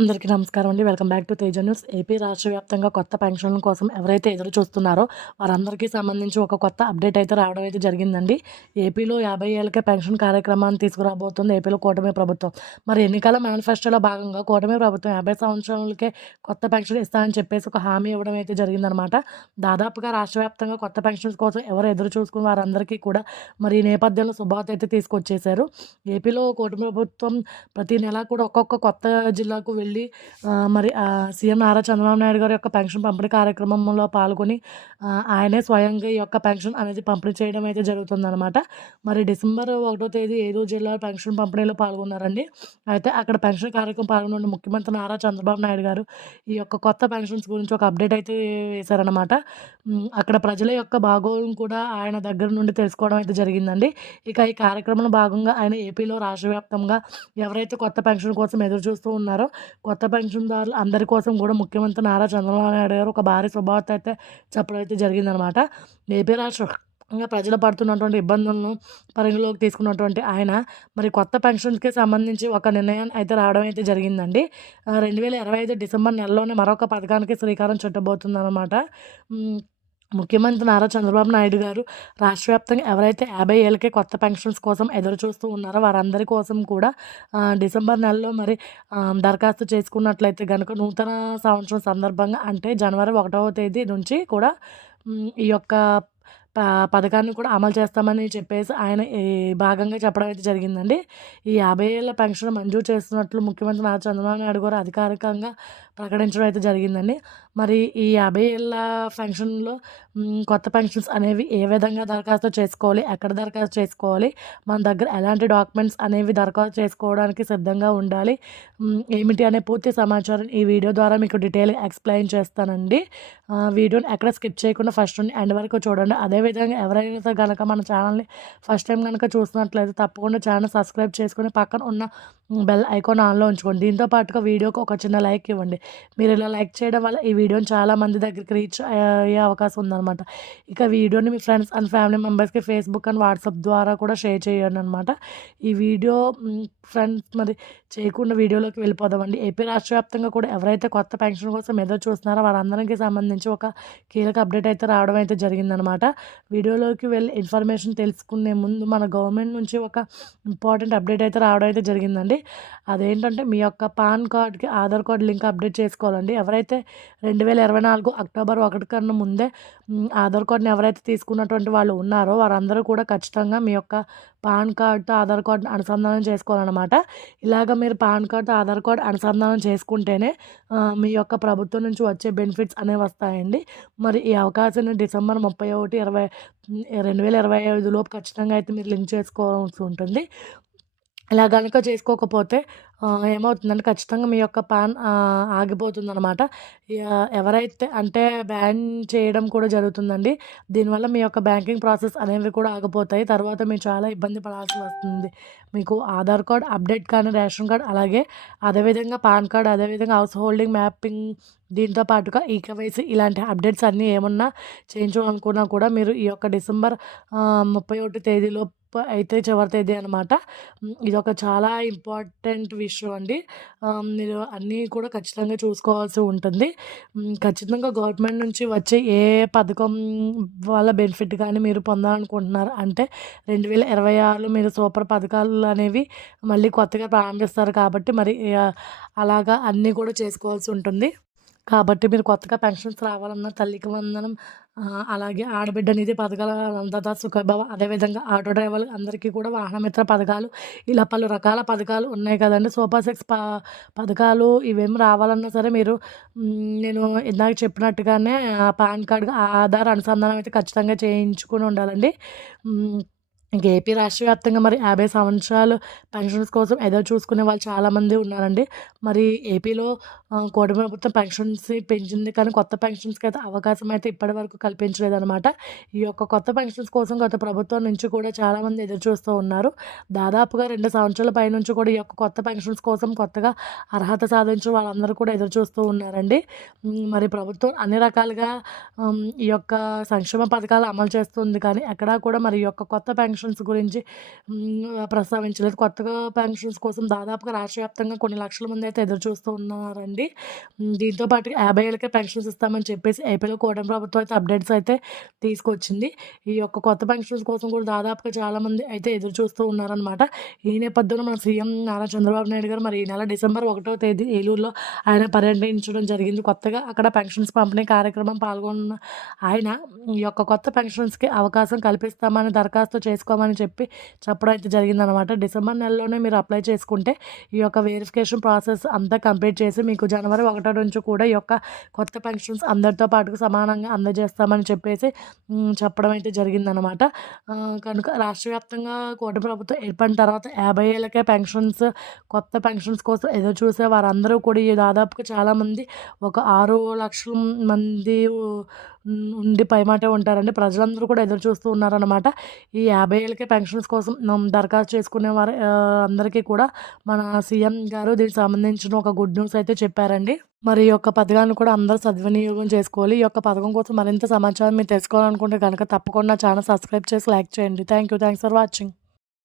అందరికీ నమస్కారం అండి. Welcome back to Teja news. AP రాష్ట్ర వ్యాప్తంగా కొత్త పెన్షన్ల కోసం ఎవరైతే ఎదురు చూస్తున్నారో వారందరికీ సంబంధించి ఒక కొత్త అప్డేట్ అయితే రావడం అయితే జరిగిందండి. ఏపీలో యాభై ఏళ్ళకే పెన్షన్ కార్యక్రమాన్ని తీసుకురాబోతుంది ఏపీలో కూటమి ప్రభుత్వం. మరి ఎన్నికల మేనిఫెస్టోలో భాగంగా కూటమి ప్రభుత్వం యాభై సంవత్సరాలకే కొత్త పెన్షన్ ఇస్తానని చెప్పేసి ఒక హామీ ఇవ్వడం అయితే జరిగిందనమాట దాదాపుగా రాష్ట్ర వ్యాప్తంగా కొత్త పెన్షన్స్ కోసం ఎవరు ఎదురు చూసుకున్న వారందరికీ కూడా మరి ఈ నేపథ్యంలో శుభార్త అయితే తీసుకొచ్చేశారు. ఏపీలో కూటమి ప్రభుత్వం ప్రతి నెల కూడా ఒక్కొక్క కొత్త జిల్లాకు వెళ్ళి వెళ్ళి మరి సీఎం నారా చంద్రబాబు నాయుడు గారి యొక్క పెన్షన్ పంపిణీ కార్యక్రమంలో పాల్గొని ఆయనే స్వయంగా ఈ యొక్క పెన్షన్ అనేది పంపిణీ చేయడం అయితే జరుగుతుందన్నమాట. మరి డిసెంబర్ ఒకటో తేదీ ఏదో జిల్లా పెన్షన్ పంపిణీలో పాల్గొన్నారండి? అయితే అక్కడ పెన్షన్ కార్యక్రమం పాల్గొన్న ముఖ్యమంత్రి నారా చంద్రబాబు నాయుడు గారు ఈ యొక్క కొత్త పెన్షన్స్ గురించి ఒక అప్డేట్ అయితే వేశారనమాట అక్కడ ప్రజల యొక్క భాగోళం కూడా ఆయన దగ్గర నుండి తెలుసుకోవడం అయితే జరిగిందండి. ఇక ఈ కార్యక్రమంలో భాగంగా ఆయన ఏపీలో రాష్ట్ర వ్యాప్తంగా ఎవరైతే కొత్త పెన్షన్ కోసం ఎదురు చూస్తూ ఉన్నారో కొత్త పెన్షన్దారులు అందరి కోసం కూడా ముఖ్యమంత్రి నారా చంద్రబాబు నాయుడు గారు ఒక భారీ శుభవార్త అయితే చెప్పడం అయితే జరిగిందనమాట ఏపీ రాష్ట్ర ఇంకా ప్రజలు పడుతున్నటువంటి ఇబ్బందులను పరిగణలోకి తీసుకున్నటువంటి ఆయన మరి కొత్త పెన్షన్స్కి సంబంధించి ఒక నిర్ణయం అయితే రావడం అయితే జరిగిందండి. రెండు వేల ఇరవై ఐదు డిసెంబర్ నెలలోనే మరొక పథకానికి శ్రీకారం చుట్టబోతుందన్నమాట. ముఖ్యమంత్రి నారా చంద్రబాబు నాయుడు గారు రాష్ట్ర వ్యాప్తంగా ఎవరైతే యాభై ఏళ్ళకే కొత్త పెన్షన్స్ కోసం ఎదురు చూస్తూ ఉన్నారో వారందరి కోసం కూడా డిసెంబర్ నెలలో మరి దరఖాస్తు చేసుకున్నట్లయితే కనుక నూతన సంవత్సరం సందర్భంగా అంటే జనవరి ఒకటవ తేదీ నుంచి కూడా ఈ యొక్క ప పథకాన్ని కూడా అమలు చేస్తామని చెప్పేసి ఆయన ఈ భాగంగా చెప్పడం అయితే జరిగిందండి. ఈ యాభై ఏళ్ళ పెన్షన్ మంజూరు చేస్తున్నట్లు ముఖ్యమంత్రి నారా చంద్రబాబు నాయుడు గారు అధికారికంగా ప్రకటించడం అయితే జరిగిందండి. మరి ఈ యాభై ఏళ్ళ ఫంక్షన్లో కొత్త పెన్షన్స్ అనేవి ఏ విధంగా దరఖాస్తు చేసుకోవాలి ఎక్కడ దరఖాస్తు చేసుకోవాలి మన దగ్గర ఎలాంటి డాక్యుమెంట్స్ అనేవి దరఖాస్తు చేసుకోవడానికి సిద్ధంగా ఉండాలి ఏమిటి అనే పూర్తి సమాచారం ఈ వీడియో ద్వారా మీకు డీటెయిల్ ఎక్స్ప్లెయిన్ చేస్తానండి. వీడియోని ఎక్కడ స్కిప్ చేయకుండా ఫస్ట్ నుండి ఎండ్ వరకు చూడండి. అదేవిధంగా ఎవరైనా కనుక మన ఛానల్ని ఫస్ట్ టైం కనుక చూసినట్లయితే తప్పకుండా ఛానల్ సబ్స్క్రైబ్ చేసుకుని పక్కన ఉన్న బెల్ ఐకాన్ ఆన్లో ఉంచుకోండి. దీంతో పాటుగా వీడియోకి ఒక చిన్న లైక్ ఇవ్వండి. మీరు ఇలా లైక్ చేయడం వల్ల ఈ వీడియోని చాలా మంది దగ్గరికి రీచ్ అయ్యే అవకాశం ఉందన్నమాట. ఇక వీడియోని మీ ఫ్రెండ్స్ అండ్ ఫ్యామిలీ మెంబర్స్కి ఫేస్బుక్ అండ్ వాట్సాప్ ద్వారా కూడా షేర్ చేయండి అనమాట ఈ వీడియో ఫ్రెండ్స్ మరి చేయకుండా వీడియోలోకి వెళ్ళిపోదామండి. ఏపీ రాష్ట్ర వ్యాప్తంగా కూడా ఎవరైతే కొత్త పెన్షన్ కోసం ఎదురు చూస్తున్నారో వారందరికీ సంబంధించి ఒక కీలక అప్డేట్ అయితే రావడం అయితే జరిగిందనమాట వీడియోలోకి వెళ్ళి ఇన్ఫర్మేషన్ తెలుసుకునే ముందు మన గవర్నమెంట్ నుంచి ఒక ఇంపార్టెంట్ అప్డేట్ అయితే రావడం అయితే జరిగిందండి. అదేంటంటే మీ యొక్క పాన్ కార్డ్కి ఆధార్ కార్డ్ లింక్ అప్డేట్ చేసుకోవాలండి. ఎవరైతే రెండు వేల ఇరవై నాలుగు అక్టోబర్ ఒకటి కన్నా ముందే ఆధార్ కార్డ్ని ఎవరైతే తీసుకున్నటువంటి వాళ్ళు ఉన్నారో వారందరూ కూడా ఖచ్చితంగా మీ యొక్క పాన్ కార్డుతో ఆధార్ కార్డ్ని అనుసంధానం చేసుకోవాలన్నమాట. ఇలాగ మీరు పాన్ కార్డు ఆధార్ కార్డు అనుసంధానం చేసుకుంటేనే మీ యొక్క ప్రభుత్వం నుంచి వచ్చే బెనిఫిట్స్ అనేవి వస్తాయండి. మరి ఈ అవకాశాన్ని డిసెంబర్ ముప్పై ఒకటి ఇరవై రెండు వేల ఇరవై ఐదు లోపు ఖచ్చితంగా అయితే మీరు లింక్ చేసుకోవాల్సి ఉంటుంది. ఇలా కనుక చేసుకోకపోతే ఏమవుతుందంటే ఖచ్చితంగా మీ యొక్క పాన్ ఆగిపోతుంది అనమాట ఎవరైతే అంటే బ్యాన్ చేయడం కూడా జరుగుతుందండి. దీనివల్ల మీ యొక్క బ్యాంకింగ్ ప్రాసెస్ అనేవి కూడా ఆగిపోతాయి. తర్వాత మీరు చాలా ఇబ్బంది పడాల్సి వస్తుంది. మీకు ఆధార్ కార్డ్ అప్డేట్ కానీ రేషన్ కార్డ్ అలాగే అదేవిధంగా పాన్ కార్డ్ అదేవిధంగా హౌస్ హోల్డింగ్ మ్యాపింగ్ దీంతో పాటుగా ఈ కేవైసీ ఇలాంటి అప్డేట్స్ అన్నీ ఏమన్నా చేయించాలనుకున్నా కూడా మీరు ఈ యొక్క డిసెంబర్ ముప్పై ఒకటి తేదీలో అయితే చివరి తేదీ అనమాట ఇది ఒక చాలా ఇంపార్టెంట్ విషయం. అండి. మీరు అన్నీ కూడా ఖచ్చితంగా చూసుకోవాల్సి ఉంటుంది. ఖచ్చితంగా గవర్నమెంట్ నుంచి వచ్చే ఏ పథకం వల్ల బెనిఫిట్ కానీ మీరు పొందాలనుకుంటున్నారు అంటే రెండు వేల ఇరవై ఆరులో మీరు సూపర్ పథకాలు అనేవి మళ్ళీ కొత్తగా ప్రారంభిస్తారు కాబట్టి మరి అలాగా అన్నీ కూడా చేసుకోవాల్సి ఉంటుంది. కాబట్టి మీరు కొత్తగా పెన్షన్స్ రావాలన్నా తల్లికి వందనం అలాగే ఆడబిడ్డ నిధి పథకాల అన్నదాత సుఖభవ అదేవిధంగా ఆటో డ్రైవర్లు అందరికీ కూడా వాహనమిత్ర పథకాలు ఇలా పలు రకాల పథకాలు ఉన్నాయి కదండి. సూపర్ సిక్స్ ప పథకాలు ఇవేమి రావాలన్నా సరే మీరు నేను ఇందాక చెప్పినట్టుగానే పాన్ కార్డ్ ఆధార్ అనుసంధానం అయితే ఖచ్చితంగా చేయించుకుని ఉండాలండి. ఇంక ఏపీ రాష్ట్ర వ్యాప్తంగా మరి యాభై సంవత్సరాలు పెన్షన్స్ కోసం ఎదురు చూసుకునే వాళ్ళు చాలామంది ఉన్నారండి. మరి ఏపీలో కోటి ప్రభుత్వం పెన్షన్స్ పెంచింది కానీ కొత్త పెన్షన్స్కి అయితే అవకాశం అయితే ఇప్పటి వరకు కల్పించలేదన్నమాట. ఈ యొక్క కొత్త పెన్షన్స్ కోసం గత ప్రభుత్వం నుంచి కూడా చాలామంది ఎదురు చూస్తూ ఉన్నారు. దాదాపుగా రెండు సంవత్సరాల పై నుంచి కూడా ఈ యొక్క కొత్త పెన్షన్స్ కోసం కొత్తగా అర్హత సాధించిన వాళ్ళందరూ కూడా ఎదురు చూస్తూ ఉన్నారండి. మరి ప్రభుత్వం అన్ని రకాలుగా ఈ యొక్క సంక్షేమ పథకాలు అమలు చేస్తుంది కానీ ఎక్కడా కూడా మరి ఈ యొక్క కొత్త పెన్షన్ పెన్షన్స్ గురించి ప్రస్తావించలేదు. కొత్తగా పెన్షన్స్ కోసం దాదాపుగా రాష్ట్ర వ్యాప్తంగా కొన్ని లక్షల మంది అయితే ఎదురు చూస్తూ ఉన్నారండి. దీంతో పాటు యాభై ఏళ్ళకే పెన్షన్స్ ఇస్తామని చెప్పేసి ఏపీలో కూటమి ప్రభుత్వం అయితే అప్డేట్స్ అయితే తీసుకొచ్చింది. ఈ యొక్క కొత్త పెన్షన్స్ కోసం కూడా దాదాపుగా చాలామంది అయితే ఎదురు చూస్తూ ఉన్నారనమాట. ఈ నేపథ్యంలో మన సీఎం నారా చంద్రబాబు నాయుడు గారు మరి ఈ నెల డిసెంబర్ ఒకటో తేదీ ఏలూరులో ఆయన పర్యటించడం జరిగింది. కొత్తగా అక్కడ పెన్షన్స్ పంపిణీ కార్యక్రమం పాల్గొన్న ఆయన ఈ యొక్క కొత్త పెన్షన్స్‌కి అవకాశం కల్పిస్తామని దరఖాస్తు చేసుకోమని చెప్పి చెప్పడం అయితే జరిగిందనమాట. డిసెంబర్ నెలలోనే మీరు అప్లై చేసుకుంటే ఈ యొక్క వెరిఫికేషన్ ప్రాసెస్ అంతా కంప్లీట్ చేసి మీకు జనవరి ఒకటో నుంచి కూడా ఈ యొక్క కొత్త పెన్షన్స్ అందరితో పాటు సమానంగా అందజేస్తామని చెప్పేసి చెప్పడం అయితే జరిగిందనమాట. అనమాట కనుక రాష్ట్ర వ్యాప్తంగా కూటమి ప్రభుత్వం ఏర్పడిన తర్వాత 50 ఏళ్ళకే పెన్షన్స్ కొత్త పెన్షన్స్ కోసం ఎదురు చూసే వారందరూ కూడా ఈ దాదాపుగా చాలామంది ఒక 6,00,000 మంది ఉండి పైమాటే ఉంటారండి. ప్రజలందరూ కూడా ఎదురు చూస్తూ ఉన్నారనమాట. ఈ 50 ఏళ్ళకే పెన్షన్స్ కోసం దరఖాస్తు చేసుకునే వారు అందరికీ కూడా మన సీఎం గారు దీనికి సంబంధించిన ఒక గుడ్ న్యూస్ అయితే చెప్పారండి. మరి ఈ యొక్క పథకాన్ని కూడా అందరూ సద్వినియోగం చేసుకోవాలి. ఈ యొక్క పథకం కోసం మరింత సమాచారం మీరు తెలుసుకోవాలనుకుంటే కనుక తప్పకుండా ఛానల్ సబ్స్క్రైబ్ చేసి లైక్ చేయండి. Thank you. Thanks for watching.